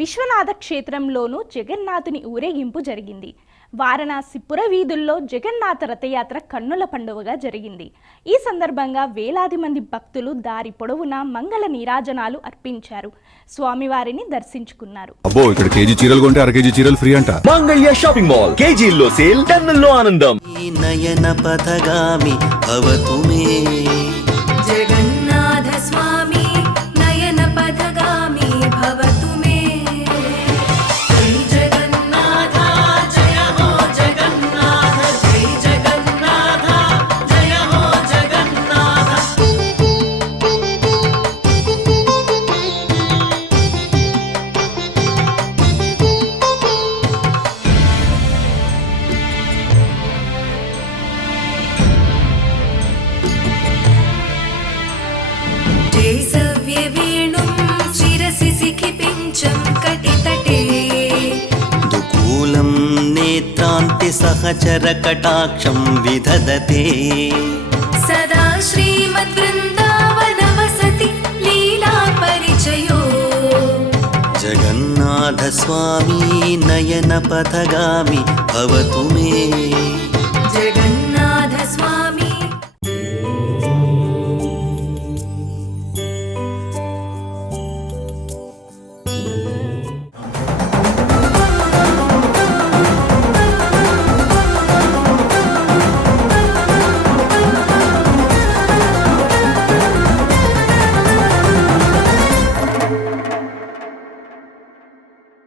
విశ్వనాథ క్షేత్రంలోనూ జగన్నాథుని ఊరేగింపు జరిగింది. వారణాసి పురవీధుల్లో జగన్నాథ రథయాత్ర కన్నుల పండువగా జరిగింది. ఈ సందర్భంగా వేలాది మంది భక్తులు దారి పొడవునా మంగళ నీరాజనాలు అర్పించారు. స్వామివారిని దర్శించుకున్నారు. అబ్బో, ఇక్కడ కేజీ చీరలు కొంటే అర కేజీ చీరలు ఫ్రీ అంట. మంగళ్య షాపింగ్ మాల్, కేజీల్లో సేల్, టన్నుల్లో ఆనందం. నయన పథగామి భవతు మే జగన్నాథ స్వామి నయన పథగామి భవతు మే. జై జగన్నాథ జయ హో జగన్నాథ, జై జగన్నాథ జయ హో జగన్నాథ. వేణుం శిరసి సిఖిపించం కటితటే దుకూలం నేత్రాంతి సహచర కటాక్షం విదధతే. సదా శ్రీమద్ బృందావన వసతి లీలా పరిచయో. జగన్నాథ స్వామి నయన పథగామి భవతు మే.